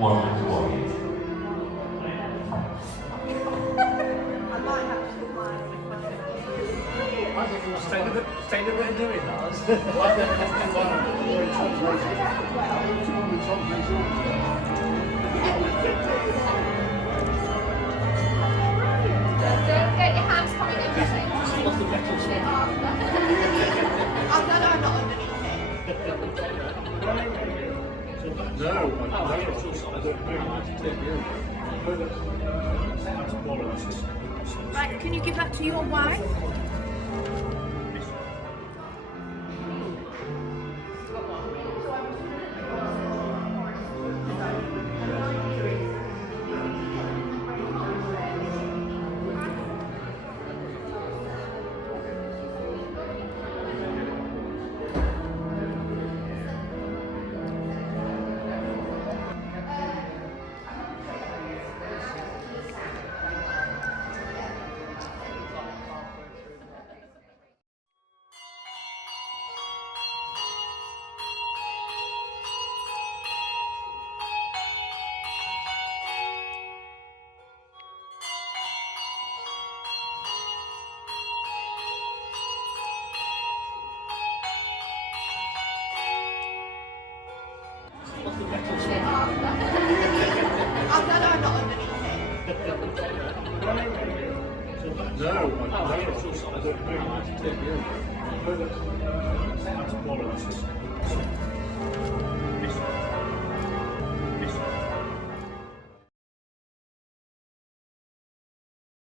120. Stay a bit and doing that. Don't get your hands coming in the same time. I'm not underneath it. No, Right, can you give that to your wife? I'm not underneath it. No,